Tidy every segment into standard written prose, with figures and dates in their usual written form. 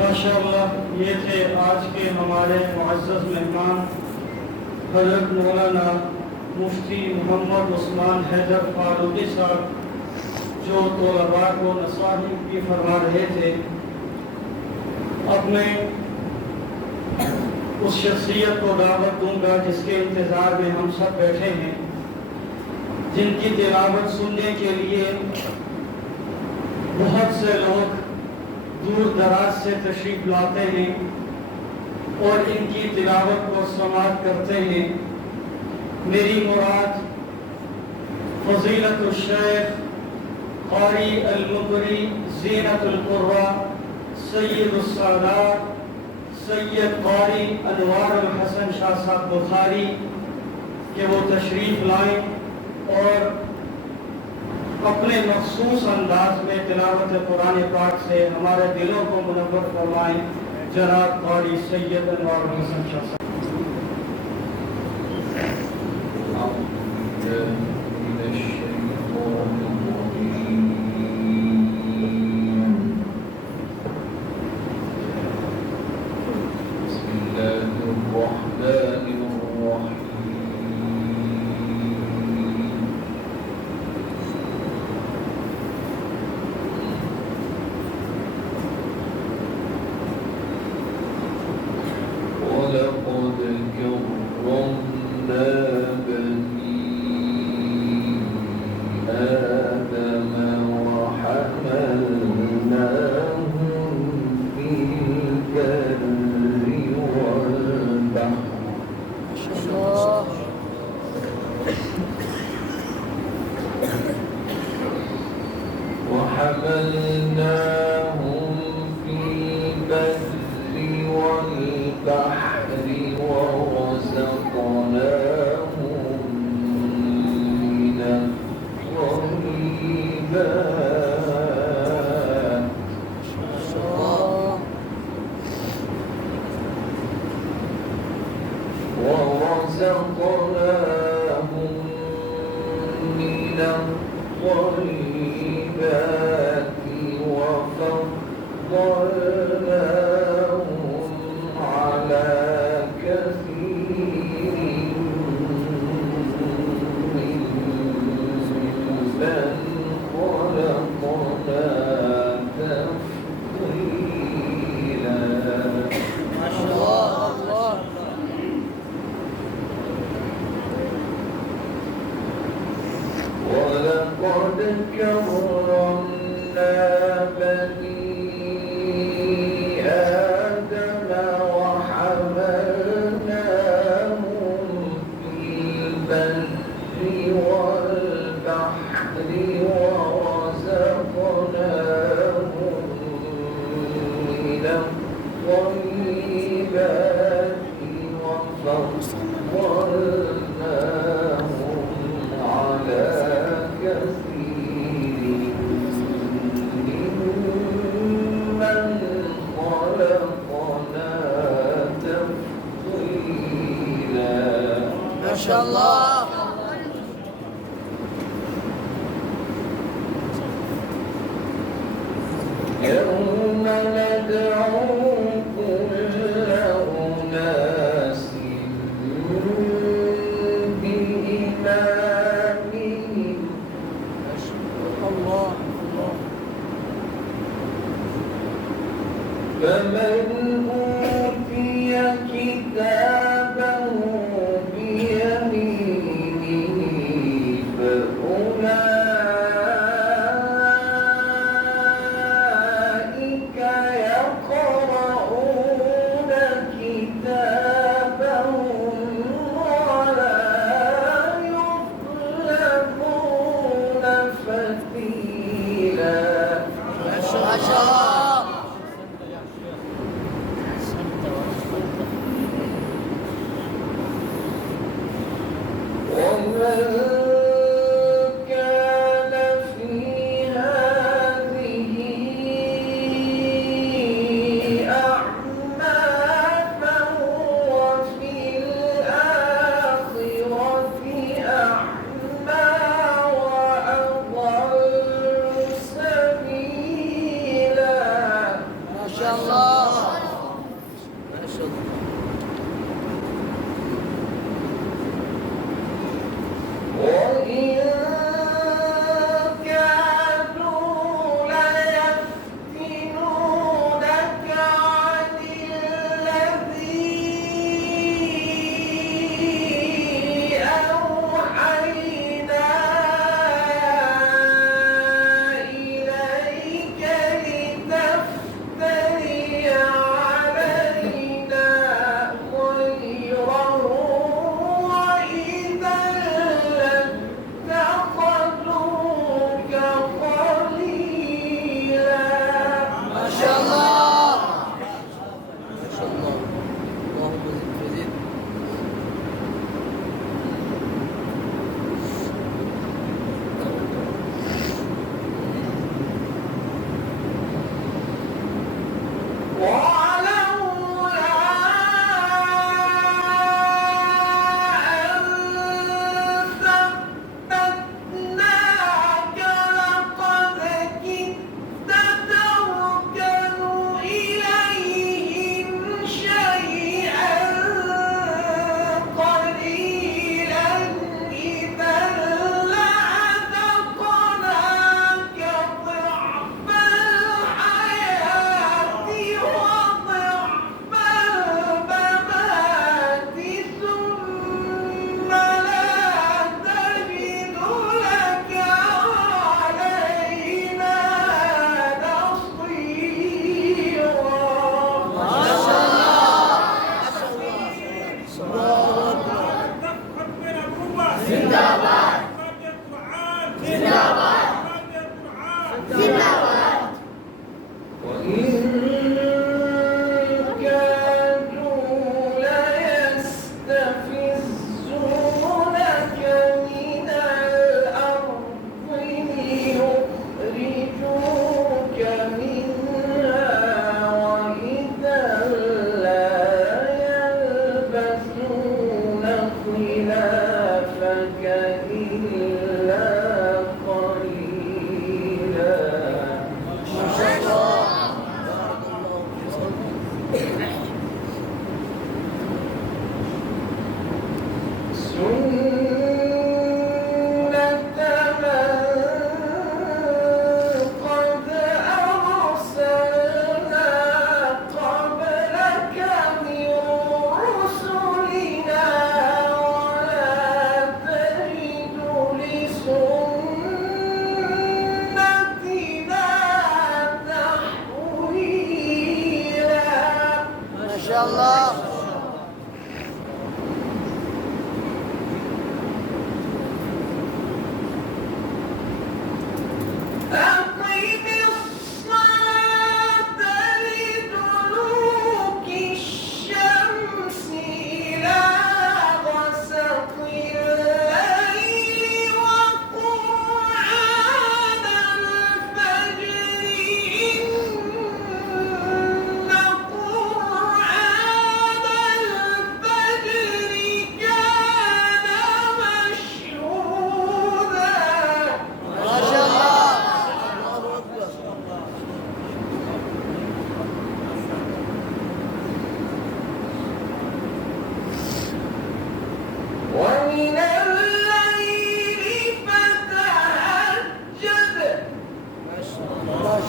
माशाअल्लाह, ये थे आज के हमारे मुअज़्ज़ज़ मेहमान हज़रत मौलाना मुफ्ती मोहम्मद उस्मान हैदर फारूकी साहब, जो तलबा को नसीहत भी फरमा रहे थे। अब मैं उस शख्सियत को दावत दूंगा जिसके इंतज़ार में हम सब बैठे हैं, जिनकी तिलावत सुनने के लिए बहुत से लोग दूर दराज से तशरीफ लाते हैं और इनकी तिलावत को समाअत करते हैं। मेरी मुराद फ़ज़ीलतुल शेख क़ारी अल-मुक़री ज़ीनतुल क़ुर्रा सय्यदुस सादात सैयद क़ारी अनवारुल हसन शाह साहब बुखारी कि वो तशरीफ़ लाएँ और अपने मखसूस अंदाज में तिलावत कुरान पाक से हमारे दिलों को मुनव्वर फरमाएं। जनाब क़ारी सैयद अनवारुल हसन शाह साहब। وحملناهم في البر والبحر ورزقناهم من الطيبات وفضلناهم على كثير ممن خلقنا تفضيلا. ما شاء الله. ولقد كرمنا بني آدم وحملناهم في البر والبحر ورزقناهم من الطيبات وفضلناهم على كثير ممن خلقنا تفضيلا. ما شاء الله. يوم ندعو كل أناس بإمامهم. الله الله. فمن أوتي كتابه بيمينه فأولئك يقرؤون كتابهم ولا يظلمون فتيلا. ما شاء الله.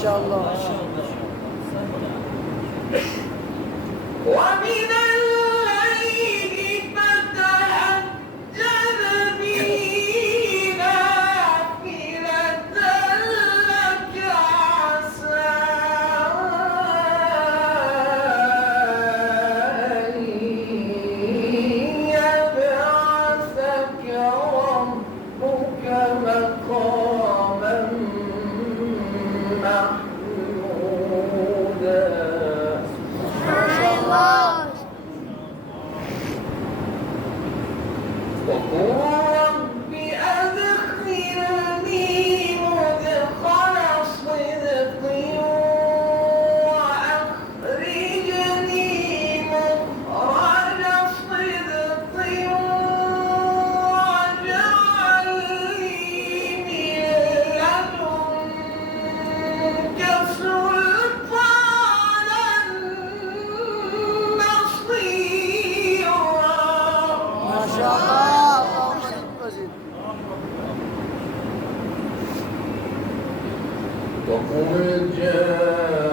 شاء الله. ومن الليل فتهجد به نافلة لك عسى أن يبعثك ربك مقاما محمودا. وقل رب أدخلني مدخل صدق وأخرجني مخرج صدق واجعل لي من لدنك سلطانا نصيرا. ما شاء الله. اللهم زد. وقل جاء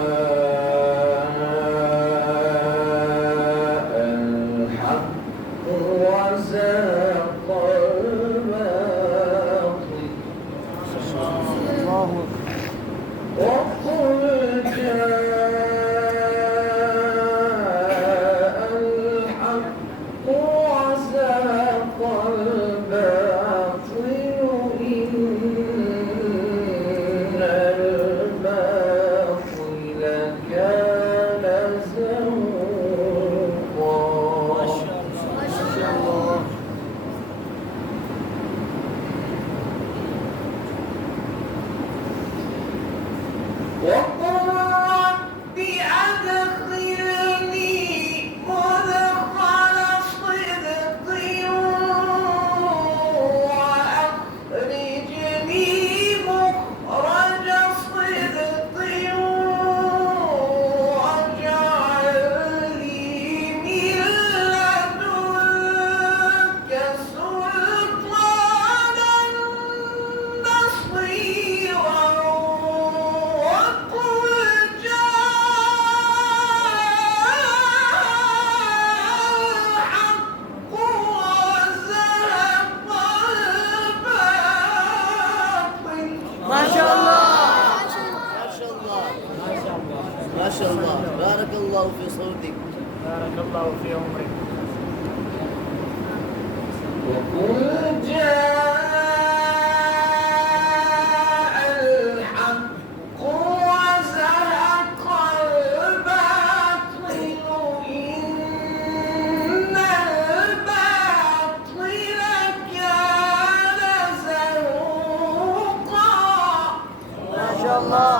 الحق وزهق الباطل. الله أكبر. وقل جاء الحق وزهق الباطل إن الباطل كان زهوقا. ما شاء الله. وقل رب أدخلني مدخل صدق وأخرجني مخرج صدق واجعل لي من لدنك سلطانا نصيرا. وقل جاء الحق وزهق الباطل. ما شاء الله. ما شاء الله. ما شاء الله. بارك الله في صوتك. بارك الله في عمرك. وقل جاء الحق وزهق الباطل إن الباطل كان زهوقا. ما شاء الله.